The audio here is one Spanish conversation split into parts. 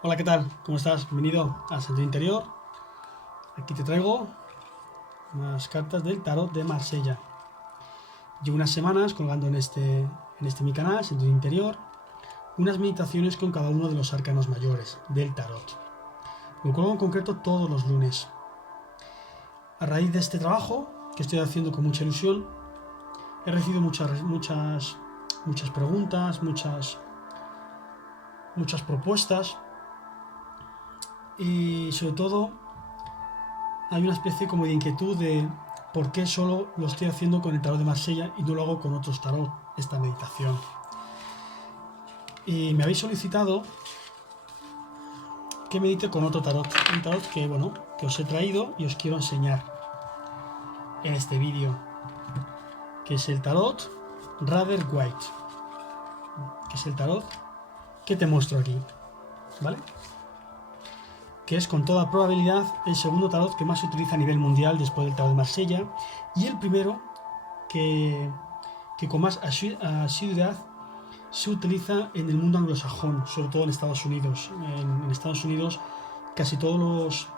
Hola, ¿qué tal? ¿Cómo estás? Bienvenido al Centro Interior. Aquí te traigo unas cartas del Tarot de Marsella. Llevo unas semanas colgando en este mi canal, Centro Interior, unas meditaciones con cada uno de los arcanos mayores del Tarot. Lo colgo en concreto todos los lunes. A raíz de este trabajo, que estoy haciendo con mucha ilusión, he recibido muchas preguntas, muchas propuestas y sobre todo hay una especie como de inquietud de por qué solo lo estoy haciendo con el tarot de Marsella y no lo hago con otros tarot, esta meditación. Y me habéis solicitado que medite con otro tarot, un tarot que os he traído y os quiero enseñar en este vídeo, que es el tarot Rider White, que es el tarot que te muestro aquí, ¿vale? Que es con toda probabilidad el segundo tarot que más se utiliza a nivel mundial después del tarot de Marsella y el primero que con más asiduidad se utiliza en el mundo anglosajón, sobre todo en Estados Unidos. En Estados Unidos casi todos los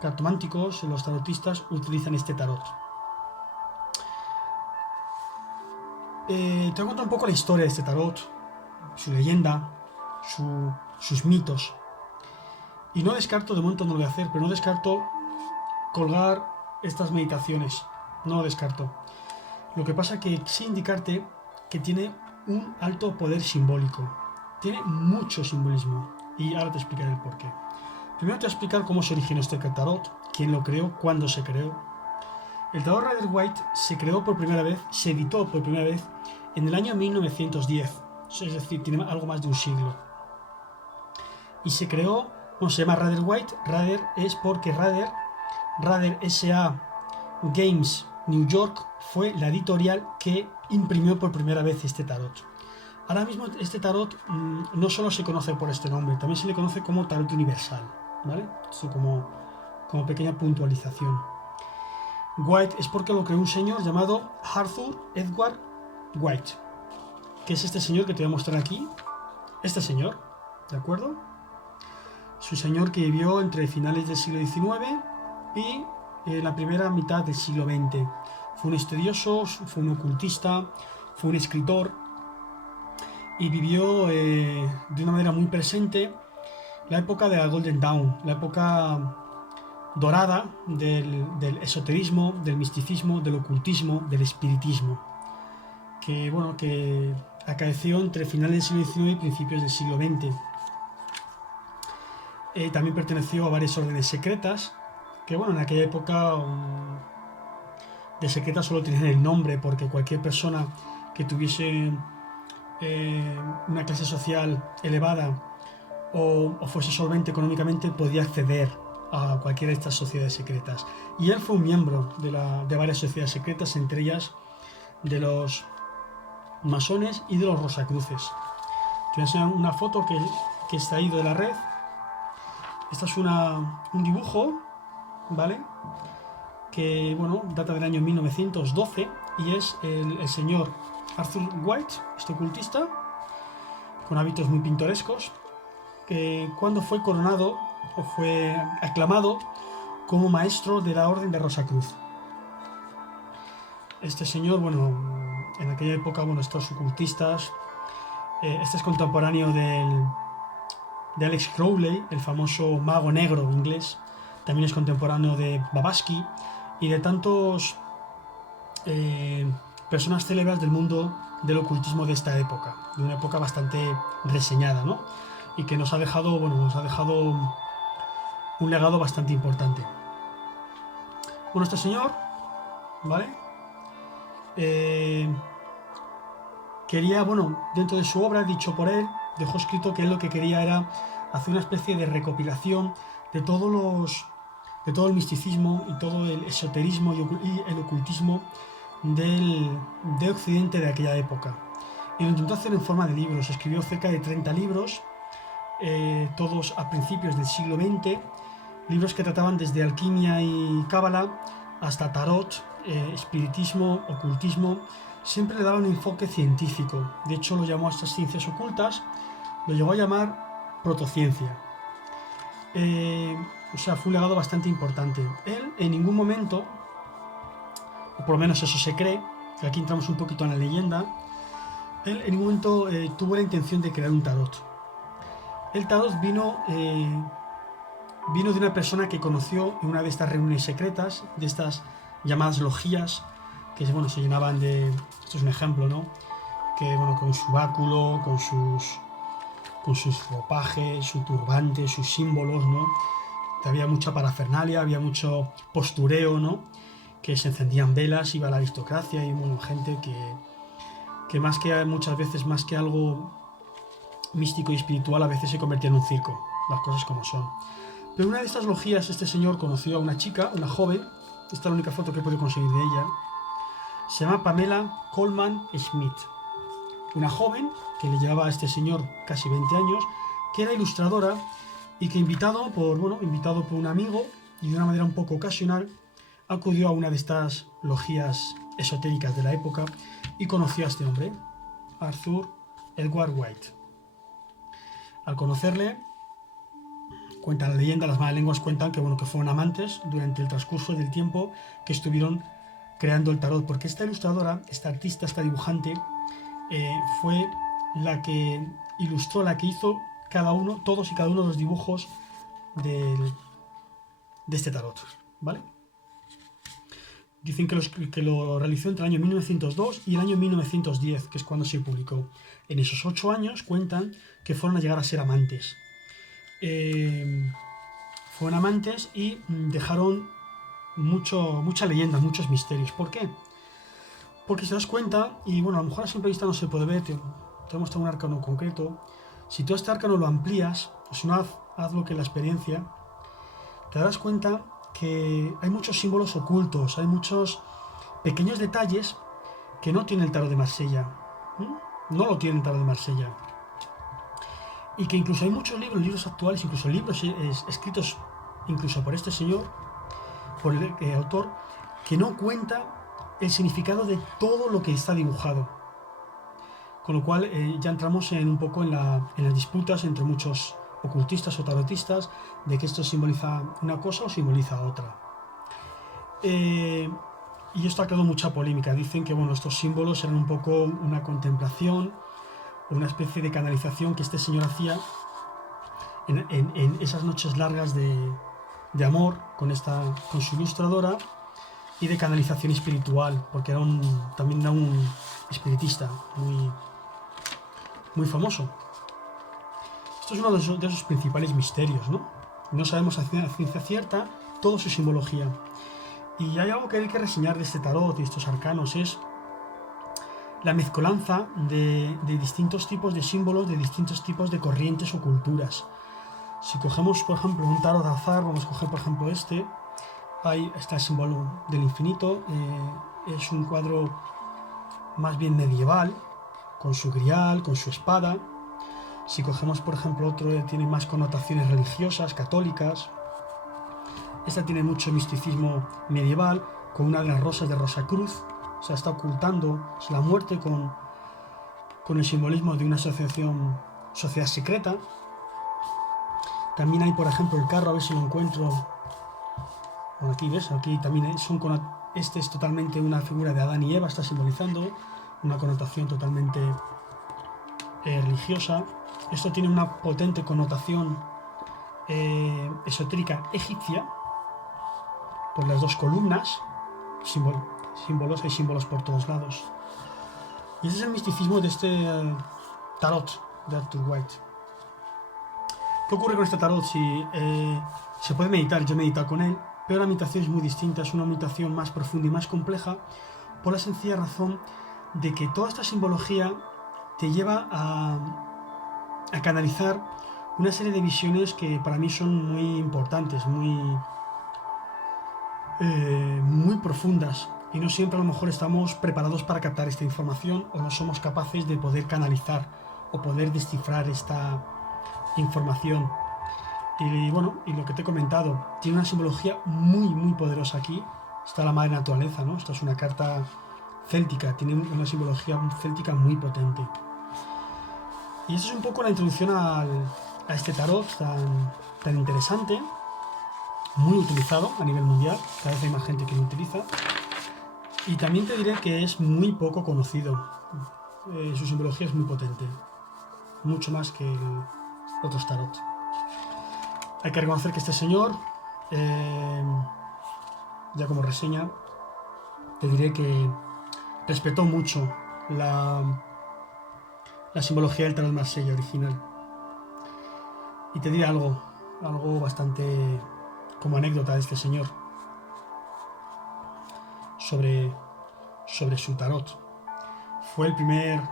cartománticos, los tarotistas, utilizan este tarot. Te voy a contar un poco la historia de este tarot, su leyenda, sus mitos. Y no descarto, de momento no lo voy a hacer, pero no descarto colgar estas meditaciones. No lo descarto. Lo que pasa que sí indicarte que tiene un alto poder simbólico. Tiene mucho simbolismo. Y ahora te explicaré el porqué. Primero te voy a explicar cómo se originó este tarot, quién lo creó, cuándo se creó. El tarot Rider White se creó por primera vez, se editó por primera vez en el año 1910. Es decir, tiene algo más de un siglo. Y se creó, se llama Rider White. Rider es porque Rider S.A. Games New York fue la editorial que imprimió por primera vez este tarot. Ahora mismo este tarot no solo se conoce por este nombre, también se le conoce como tarot universal, ¿vale? Esto como pequeña puntualización. White es porque lo creó un señor llamado Arthur Edward White, que es este señor que te voy a mostrar aquí. Este señor, ¿de acuerdo? Es un señor que vivió entre finales del siglo XIX y la primera mitad del siglo XX. Fue un estudioso, fue un ocultista, fue un escritor y vivió de una manera muy presente la época de la Golden Dawn, la época dorada del esoterismo, del misticismo, del ocultismo, del espiritismo, que acaeció entre finales del siglo XIX y principios del siglo XX. También perteneció a varias órdenes secretas, que en aquella época de secretas solo tenían el nombre, porque cualquier persona que tuviese una clase social elevada o fuese solvente económicamente podía acceder a cualquiera de estas sociedades secretas. Y él fue un miembro de varias sociedades secretas, entre ellas de los masones y de los rosacruces. Te voy a enseñar una foto que he extraído de la red. Esta es un dibujo, ¿vale? Que data del año 1912 y es el señor Arthur White, este ocultista, con hábitos muy pintorescos, cuando fue coronado o fue aclamado como maestro de la Orden de Rosacruz. Este señor, en aquella época, estos ocultistas, este es contemporáneo de Alex Crowley, el famoso mago negro inglés, también es contemporáneo de Blavatsky y de tantos personas célebres del mundo del ocultismo de esta época, de una época bastante reseñada, ¿no? Y que nos ha dejado un legado bastante importante. Este señor, ¿vale? Quería, dentro de su obra, dicho por él, dejó escrito que él lo que quería era hacer una especie de recopilación de todo el misticismo y todo el esoterismo y el ocultismo de Occidente de aquella época. Y lo intentó hacer en forma de libros. Escribió cerca de 30 libros, todos a principios del siglo XX, libros que trataban desde alquimia y cábala hasta tarot, espiritismo, ocultismo. Siempre le daba un enfoque científico. De hecho, lo llamó a estas ciencias ocultas, lo llegó a llamar protociencia. o sea, fue un legado bastante importante. Él en ningún momento, o por lo menos eso se cree, que aquí entramos un poquito en la leyenda, él en ningún momento tuvo la intención de crear un tarot. El tarot vino de una persona que conoció en una de estas reuniones secretas, de estas llamadas logias, que bueno, se llenaban de... Esto es un ejemplo, ¿no? Que bueno, con su báculo, con sus ropajes, su turbante, sus símbolos, ¿no? Había mucha parafernalia, había mucho postureo, ¿no? Que se encendían velas, iba la aristocracia y bueno, gente que muchas veces más que algo místico y espiritual, a veces se convertía en un circo, las cosas como son. Pero en una de estas logias este señor conoció a una chica, una joven, esta es la única foto que he podido conseguir de ella, se llama Pamela Colman Smith, una joven que le llevaba a este señor casi 20 años, que era ilustradora y que invitado por un amigo y de una manera un poco ocasional, acudió a una de estas logias esotéricas de la época y conoció a este hombre, Arthur Edward White. Al conocerle, cuenta la leyenda, las malas lenguas cuentan que fueron amantes durante el transcurso del tiempo que estuvieron creando el tarot, porque esta ilustradora, esta artista, esta dibujante, fue la que ilustró, la que hizo todos y cada uno de los dibujos de este tarot, ¿vale? Dicen que lo realizó entre el año 1902 y el año 1910, que es cuando se publicó. En esos 8 años cuentan que fueron a llegar a ser amantes. Fueron amantes y dejaron mucha leyenda, muchos misterios. ¿Por qué? Porque si te das cuenta, y bueno, a lo mejor a simple vista no se puede ver, te voy a mostrar un arcano concreto. Si tú este arcano lo amplías, o si no, hazlo que la experiencia, te darás cuenta que hay muchos símbolos ocultos, hay muchos pequeños detalles que no tiene el tarot de Marsella. No lo tiene el tarot de Marsella. Y que incluso hay muchos libros actuales, incluso libros escritos incluso por este señor, por el autor, que no cuenta el significado de todo lo que está dibujado. Con lo cual ya entramos un poco en las disputas entre muchos ocultistas o tarotistas de que esto simboliza una cosa o simboliza otra. Y esto ha creado mucha polémica. Dicen que estos símbolos eran un poco una contemplación, una especie de canalización que este señor hacía en esas noches largas de amor con su ilustradora y de canalización espiritual, porque también era un espiritista muy famoso. Esto es uno de esos principales misterios, ¿no? No sabemos a ciencia cierta toda su simbología. Y hay algo que hay que reseñar de este tarot y estos arcanos, es la mezcolanza de distintos tipos de símbolos, de distintos tipos de corrientes o culturas. Si cogemos, por ejemplo, un tarot de azar, vamos a coger, por ejemplo, ahí está el símbolo del infinito, es un cuadro más bien medieval, con su grial, con su espada. Si cogemos, por ejemplo, otro, tiene más connotaciones religiosas, católicas. Esta tiene mucho misticismo medieval, con una de las rosas de Rosacruz, o sea, está ocultando la muerte con el simbolismo de una sociedad secreta. También hay, por ejemplo, el carro, a ver si lo encuentro. Bueno, aquí ves, aquí también este es totalmente una figura de Adán y Eva, está simbolizando una connotación totalmente religiosa. Esto tiene una potente connotación esotérica egipcia, por las dos columnas, símbolos, hay símbolos por todos lados. Y ese es el misticismo de este tarot de Arthur White. ¿Qué ocurre con este tarot? Se puede meditar, yo he meditado con él, pero la meditación es muy distinta, es una meditación más profunda y más compleja, por la sencilla razón de que toda esta simbología te lleva a canalizar una serie de visiones que para mí son muy importantes, muy profundas, y no siempre a lo mejor estamos preparados para captar esta información o no somos capaces de poder canalizar o poder descifrar esta información. Y lo que te he comentado, tiene una simbología muy poderosa aquí. Está la madre naturaleza, ¿no? Esta es una carta céltica, tiene una simbología céltica muy potente. Y eso es un poco la introducción al a este tarot tan interesante, muy utilizado a nivel mundial, cada vez hay más gente que lo utiliza, y también te diré que es muy poco conocido. Su simbología es muy potente, mucho más que otros tarot. Hay que reconocer que este señor, ya como reseña, te diré que respetó mucho la simbología del tarot Marsella original. Y te diré algo bastante como anécdota de este señor sobre su tarot. Fue el primer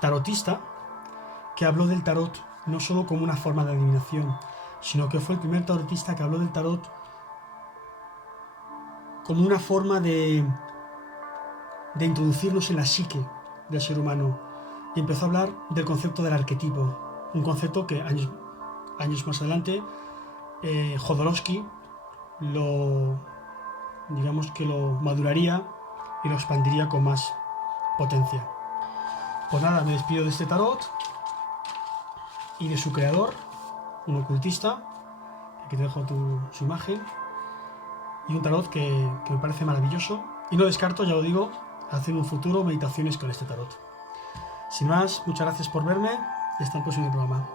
tarotista que habló del tarot no solo como una forma de adivinación, sino que fue el primer tarotista que habló del tarot como una forma de introducirnos en la psique del ser humano, y empezó a hablar del concepto del arquetipo, un concepto que años más adelante Jodorowsky lo maduraría y lo expandiría con más potencia. Pues nada, me despido de este tarot y de su creador, un ocultista. Aquí te dejo su imagen, y un tarot que me parece maravilloso, y no descarto, ya lo digo, hacer en un futuro meditaciones con este tarot. Sin más, muchas gracias por verme y hasta el próximo programa.